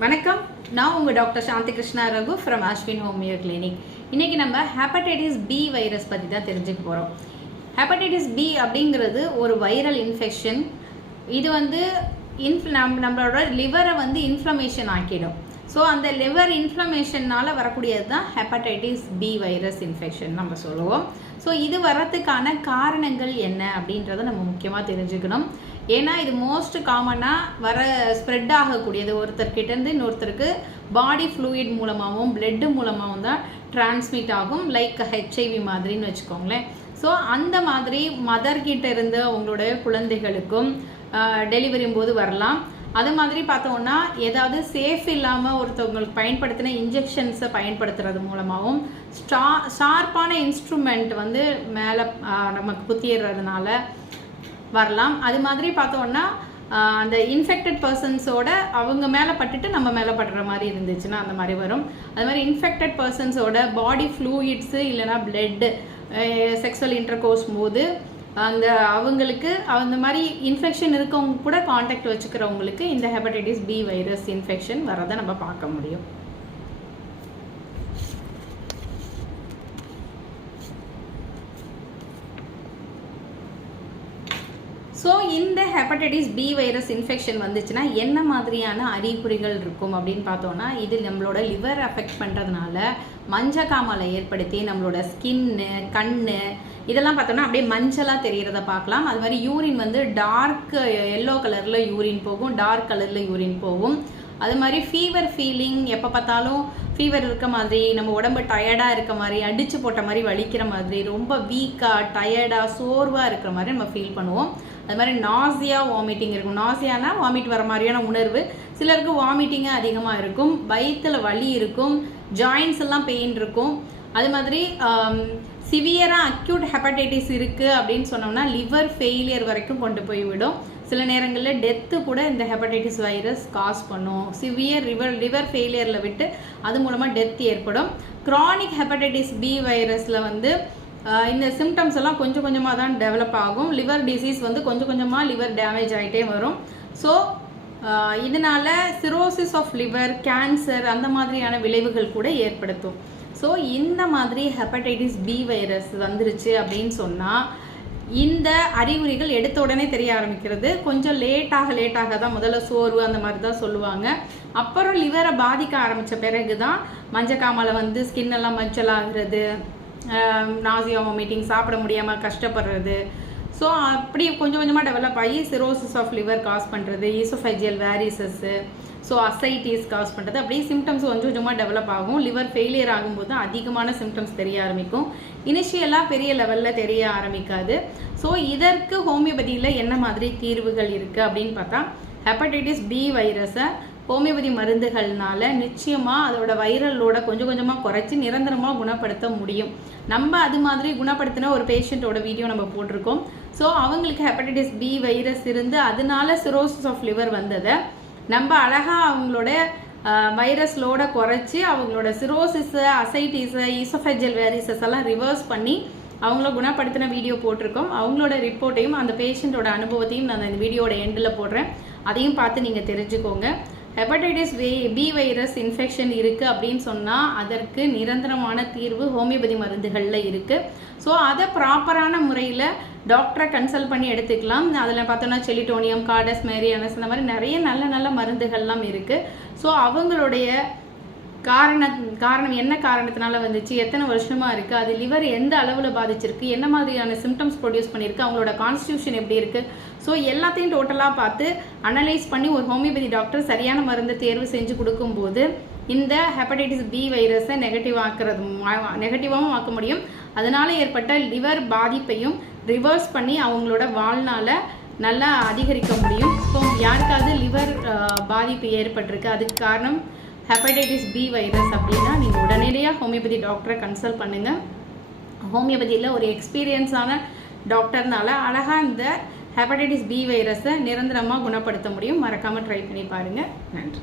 வணக்கம். நான் உங்கள் doctor Shanthi Krishna Raghu from Ashwin homeo clinic. இன்றைக்கி நம்ம ஹெப்படைட்டிஸ் பி வைரஸ் பற்றி தான் தெரிஞ்சுக்க போகிறோம். ஹெப்படைட்டிஸ் பி அப்படிங்கிறது ஒரு வைரல் இன்ஃபெக்ஷன். இது வந்து நம்மளோட லிவரை இன்ஃப்ளமேஷன் ஆக்கிடும். ஸோ அந்த லிவர் இன்ஃப்ளமேஷனால் வரக்கூடியது தான் ஹெப்படைட்டிஸ் பி வைரஸ் இன்ஃபெக்ஷன் நம்ம சொல்லுவோம். ஸோ இது வர்றதுக்கான காரணங்கள் என்ன அப்படின்றத நம்ம முக்கியமாக தெரிஞ்சுக்கணும். ஏன்னா இது மோஸ்ட் காமனாக ஸ்ப்ரெட் ஆகக்கூடியது ஒருத்தர்கிட்டேருந்து இன்னொருத்தருக்கு பாடி ஃப்ளூயிட் மூலமாகவும் பிளட்டு மூலமாகவும் தான் டிரான்ஸ்மிட் ஆகும். லைக் ஹெச்ஐவி மாதிரின்னு வச்சுக்கோங்களேன். ஸோ அந்த மாதிரி மதர்கிட்ட இருந்து அவங்களுடைய குழந்தைகளுக்கும் டெலிவரி போது வரலாம். அது மாதிரி பார்த்தோன்னா ஏதாவது சேஃப் இல்லாமல் ஒருத்தவங்களுக்கு பயன்படுத்தின இன்ஜெக்ஷன்ஸை பயன்படுத்துறது மூலமாகவும் ஷார்ப்பான இன்ஸ்ட்ருமெண்ட் மேலே நமக்கு குத்திடுறதுனால வரலாம். அது மாதிரி பார்த்தோன்னா அந்த இன்ஃபெக்டட் பர்சன்ஸோட அவங்க மேலே பட்டுட்டு நம்ம மேலே படுற மாதிரி இருந்துச்சுன்னா அந்த மாதிரி வரும். அது மாதிரி இன்ஃபெக்டட் பர்சன்ஸோட பாடி ஃப்ளூயிட்ஸு இல்லைனா பிளட்டு செக்ஸுவல் இன்டர்கோர்ஸ் போது அவங்களுக்கு அந்த மாதிரி இன்ஃபெக்ஷன் இருக்கவங்க கூட காண்டாக்ட் வச்சுக்கிறவங்களுக்கு இந்த ஹெப்படைட்டிஸ் பி வைரஸ் இன்ஃபெக்ஷன் வரதை நம்ம பார்க்க முடியும். ஸோ இந்த ஹெப்படைட்டிஸ் பி வைரஸ் இன்ஃபெக்ஷன் வந்துச்சுன்னா என்ன மாதிரியான அறிகுறிகள் இருக்கும் அப்படின்னு பார்த்தோன்னா, இது நம்மளோட லிவர் அஃபெக்ட் பண்ணுறதுனால மஞ்சக்காமலை ஏற்படுத்தி நம்மளோட ஸ்கின்னு கண்ணு இதெல்லாம் பார்த்தோன்னா அப்படியே மஞ்சளாக தெரிகிறத பார்க்கலாம். அது மாதிரி யூரின் டார்க் எல்லோ கலரில் யூரின் போகும், டார்க் கலரில் யூரின் போகும். அது மாதிரி ஃபீவர் ஃபீலிங், எப்போ பார்த்தாலும் ஃபீவர் இருக்க மாதிரி, நம்ம உடம்பு டயர்டாக இருக்க மாதிரி, அடித்து போட்ட மாதிரி வலிக்கிற மாதிரி, ரொம்ப வீக்காக டயர்டாக சோர்வாக இருக்கிற மாதிரி நம்ம ஃபீல் பண்ணுவோம். அது மாதிரி நாசியா வாமிட்டிங் இருக்கும். நாசியானா வாமிட் வர மாதிரியான உணர்வு. சிலருக்கு வாமிட்டிங்காக அதிகமாக இருக்கும், வயிற்றில் வலி இருக்கும், ஜாயின்ஸ் எல்லாம் பெயின் இருக்கும். அது மாதிரி சிவியராக அக்யூட் ஹெப்படைட்டிஸ் இருக்குது அப்படின்னு சொன்னோம்னா லிவர் ஃபெயிலியர் வரைக்கும் கொண்டு போய் விடும். சில நேரங்களில் டெத்து கூட இந்த ஹெப்படைட்டிஸ் வைரஸ் காஸ் பண்ணும். சிவியர் லிவர் ஃபெயிலியரில் விட்டு அது மூலமாக டெத் ஏற்படும். க்ரானிக் ஹெப்படைட்டிஸ் பி வைரஸில் இந்த சிம்டம்ஸ் எல்லாம் கொஞ்சம் கொஞ்சமாக தான் டெவலப் ஆகும். லிவர் டிசீஸ் கொஞ்சம் கொஞ்சமாக லிவர் டேமேஜ் ஆகிட்டே வரும். ஸோ இதனால் சிரோசிஸ் ஆஃப் லிவர், கேன்சர் அந்த மாதிரியான விளைவுகள் கூட ஏற்படுத்தும். ஸோ இந்த மாதிரி ஹெப்படைட்டிஸ் பி வைரஸ் வந்துருச்சு அப்படின்னு சொன்னால் இந்த அறிகுறிகள் எடுத்த உடனே தெரிய ஆரம்பிக்கிறது. கொஞ்சம் லேட்டாக தான் முதல்ல சோர்வு அந்த மாதிரி தான் சொல்லுவாங்க. அப்புறம் லிவரை பாதிக்க ஆரம்பித்த பிறகு தான் மஞ்சக்காமலை ஸ்கின்னெல்லாம் மஞ்சளாகிறது, நாசியா வாமிட்டிங், சாப்பிட முடியாமல் கஷ்டப்படுறது. ஸோ அப்படி கொஞ்சம் கொஞ்சமாக டெவலப் ஆகி சிரோசிஸ் ஆஃப் லிவர் காஸ் பண்ணுறது, ஈசோஃபேஜியல் வேரிசஸ்ஸு, ஸோ அசைட்டிஸ் காஸ் பண்ணுறது, அப்படியே சிம்டம்ஸ் கொஞ்சம் கொஞ்சமாக டெவலப் ஆகும். லிவர் ஃபெயிலியர் ஆகும்போது தான் அதிகமான சிம்டம்ஸ் தெரிய ஆரம்பிக்கும். இனிஷியலாக பெரிய லெவலில் தெரிய ஆரம்பிக்காது. ஸோ இதற்கு ஹோமியோபதியில் என்ன மாதிரி தீர்வுகள் இருக்குது அப்படின்னு பார்த்தா, ஹெப்படைட்டிஸ் பி வைரஸை ஹோமியோபதி மருந்துகள்னால நிச்சயமாக அதோட வைரலோட கொஞ்சம் கொஞ்சமாக குறைச்சி நிரந்தரமாக குணப்படுத்த முடியும். நம்ம அது மாதிரி குணப்படுத்தின ஒரு பேஷண்ட்டோட வீடியோ நம்ம போட்டிருக்கோம். ஸோ அவங்களுக்கு ஹெப்படைட்டிஸ் பி வைரஸ் இருந்து அதனால சிரோசிஸ் ஆஃப் லிவர் வந்ததை நம்ம அழகாக அவங்களோட வைரஸ்லோட குறைச்சி அவங்களோட சிரோசிஸை, அசைட்டிஸை, ஈசோஃபேஜியல் வேரிசஸ் எல்லாம் ரிவர்ஸ் பண்ணி அவங்கள குணப்படுத்தின வீடியோ போட்டிருக்கோம். அவங்களோட ரிப்போர்ட்டையும் அந்த பேஷண்ட்டோட அனுபவத்தையும் நான் இந்த வீடியோட எண்டில் போடுறேன். அதையும் பார்த்து நீங்கள் தெரிஞ்சுக்கோங்க. ஹெப்படைட்டிஸ் பி வைரஸ் இன்ஃபெக்ஷன் இருக்குது அப்படின்னு சொன்னால் அதற்கு நிரந்தரமான தீர்வு ஹோமியோபதி மருந்துகளில் இருக்குது. ஸோ அதை ப்ராப்பரான முறையில் டாக்டரை கன்சல்ட் பண்ணி எடுத்துக்கலாம். அதில் பார்த்தோன்னா செலிட்டோனியம், கார்டஸ், மேரியானஸ் இந்த மாதிரி நிறைய நல்ல நல்ல மருந்துகள்லாம் இருக்குது. ஸோ அவங்களுடைய காரணம் என்ன காரணத்தினால வந்துச்சு, எத்தனை வருஷமாக இருக்குது, அது லிவர் எந்த அளவில் பாதிச்சிருக்கு, என்ன மாதிரியான சிம்டம்ஸ் ப்ரொடியூஸ் பண்ணியிருக்கு, அவங்களோட கான்ஸ்டியூஷன் எப்படி இருக்குது, ஸோ எல்லாத்தையும் டோட்டலாக பார்த்து அனலைஸ் பண்ணி ஒரு ஹோமியோபதி டாக்டர் சரியான மருந்து தேர்வு செஞ்சு கொடுக்கும்போது இந்த ஹெப்படைட்டிஸ் பி வைரஸை நெகட்டிவாகவும் ஆக்க முடியும். அதனால் ஏற்பட்ட லிவர் பாதிப்பையும் ரிவர்ஸ் பண்ணி அவங்களோட வாழ்நாளை நல்லா அதிகரிக்க முடியும். ஸோ யாருக்காவது லிவர் பாதிப்பு ஏற்பட்டிருக்கு, அதுக்கு காரணம் ஹெப்படைட்டிஸ் பி வைரஸ் அப்படின்னா நீங்கள் உடனடியாக ஹோமியோபதி டாக்டரை கன்சல்ட் பண்ணுங்கள். ஹோமியோபதியில் ஒரு எக்ஸ்பீரியன்ஸான டாக்டர்னால அழகாக இந்த ஹெப்படைட்டிஸ் பி வைரஸை நிரந்தரமாக குணப்படுத்த முடியும். மறக்காமல் ட்ரை பண்ணி பாருங்கள். நன்றி.